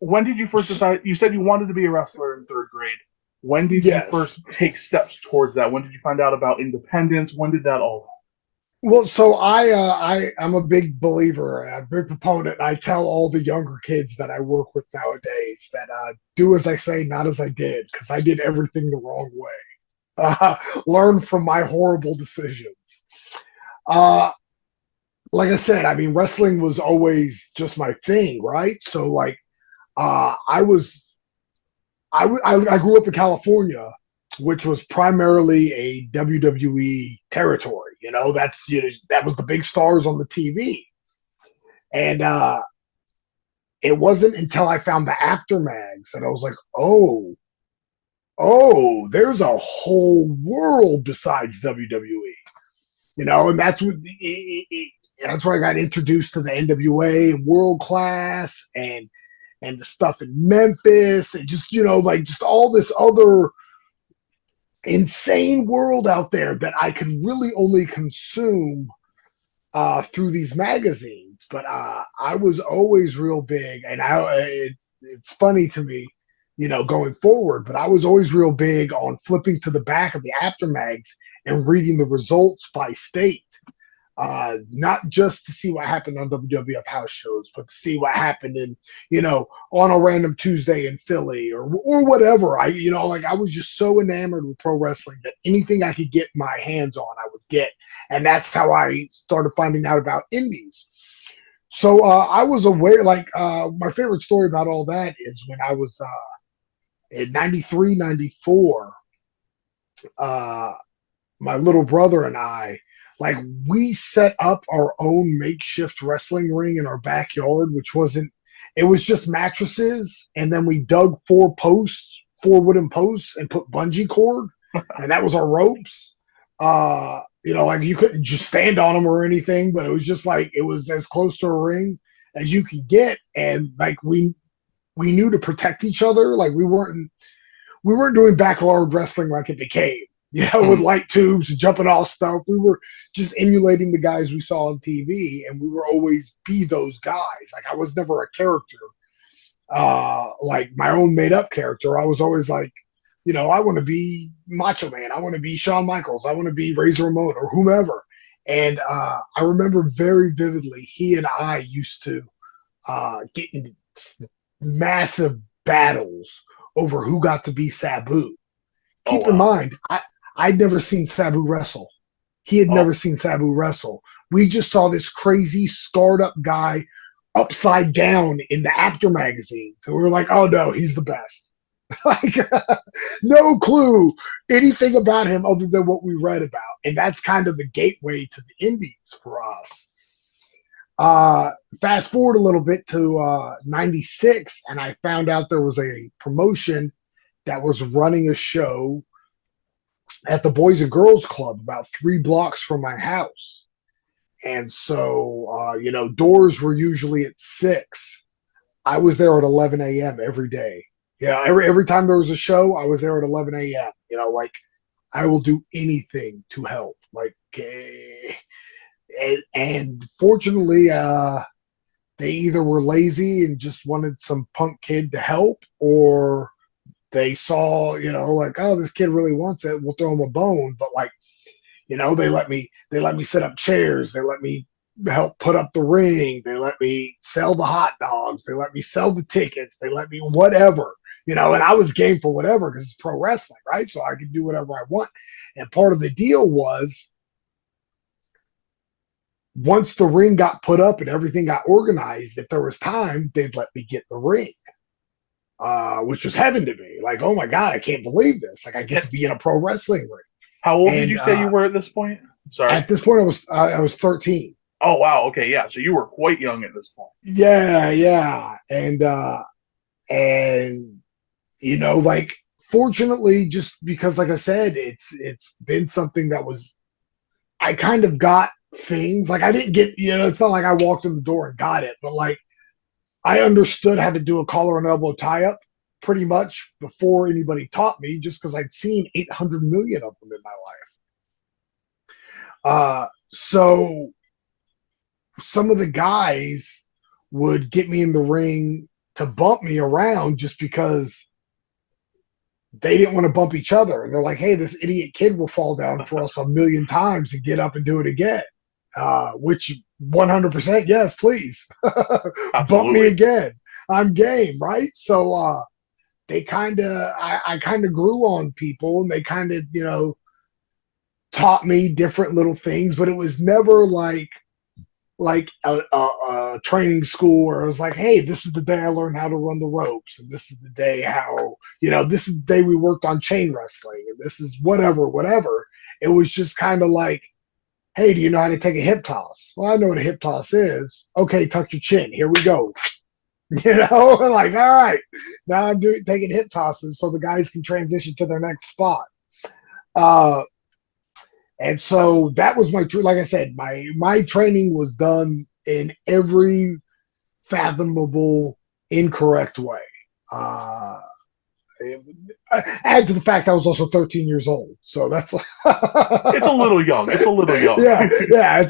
when did you first decide? You said you wanted to be a wrestler in third grade. When did you Yes. first take steps towards that? When did you find out about independence? When did that all? Well, so I'm a big believer, a big proponent. I tell all the younger kids that I work with nowadays that do as I say, not as I did, because I did everything the wrong way. Uh, Learn from my horrible decisions. Uh, like I said, I mean, wrestling was always just my thing, right? So like, I was I grew up in California, which was primarily a WWE territory. You know, that was the big stars on the TV. And it wasn't until I found the aftermags that I was like, there's a whole world besides WWE. You know, and that's where I got introduced to the NWA and World Class and the stuff in Memphis and just like just all this other insane world out there that I could really only consume through these magazines. But I was always real big, and it's funny to me, going forward. But I was always real big on flipping to the back of the aftermags and reading the results by state. Not just to see what happened on WWF house shows, but to see what happened on a random Tuesday in Philly or whatever. Like I was just so enamored with pro wrestling that anything I could get my hands on, I would get. And that's how I started finding out about indies. So I was aware, like, my favorite story about all that is when I was in 93, 94, uh, my little brother and I, like, we set up our own makeshift wrestling ring in our backyard, it was just mattresses. And then we dug four wooden posts, and put bungee cord. And that was our ropes. Like you couldn't just stand on them or anything, but it was just like, it was as close to a ring as you could get. And like, we knew to protect each other. Like we weren't doing backyard wrestling like it became, with Mm. light tubes and jumping off stuff. We were just emulating the guys we saw on TV, and we were always be those guys. Like I was never a character, like my own made up character. I was always like, I want to be Macho Man. I want to be Shawn Michaels. I want to be Razor Ramon or whomever. And I remember very vividly, he and I used to get in massive battles over who got to be Sabu. Oh Keep in wow. mind, I'd never seen Sabu wrestle. He had Oh never seen Sabu wrestle. We just saw this crazy, scarred up guy upside down in the After magazine. So we were like, oh no, he's the best. Like, no clue anything about him other than what we read about. And that's kind of the gateway to the indies for us. Uh, Fast forward a little bit to 96, and I found out there was a promotion that was running a show at the Boys and Girls Club about 3 blocks from my house. And so, doors were usually at 6. I was there at 11 a.m. every day. Every time there was a show, I was there at 11 a.m. Like I will do anything to help. Like, and fortunately, they either were lazy and just wanted some punk kid to help, or they saw, like, oh, this kid really wants it. We'll throw him a bone. But like, they let me set up chairs. They let me help put up the ring. They let me sell the hot dogs. They let me sell the tickets. They let me whatever, and I was game for whatever because it's pro wrestling, right? So I could do whatever I want. And part of the deal was once the ring got put up and everything got organized, if there was time, they'd let me get the ring. Which was heaven to me. Like, oh my God, I can't believe this. Like, I get to be in a pro wrestling ring. how old did And you say you were at this point? Sorry. at this point, I was 13. Oh wow. Okay, yeah. So you were quite young at this point. Yeah, yeah, and like fortunately, just because, like I said, it's been something that was I kind of got things like I didn't get. It's not like I walked in the door and got it, but like I understood how to do a collar and elbow tie up pretty much before anybody taught me, just because I'd seen 800 million of them in my life. So some of the guys would get me in the ring to bump me around just because they didn't want to bump each other. And they're like, hey, this idiot kid will fall down for us a million times and get up and do it again. Which 100%, yes, please. Bump me again. I'm game, right? So they kind of, I kind of grew on people, and they kind of, taught me different little things, but it was never like a training school where it was like, hey, this is the day I learned how to run the ropes, and this is the day how, this is the day we worked on chain wrestling, and this is whatever. It was just kind of like, hey, do you know how to take a hip toss? Well, I know what a hip toss is. Okay, tuck your chin. Here we go. Like, all right, now I'm taking hip tosses so the guys can transition to their next spot. And so that was like I said, my training was done in every fathomable incorrect way. Add to the fact I was also 13 years old, so that's it's a little young. It's a little young. Yeah,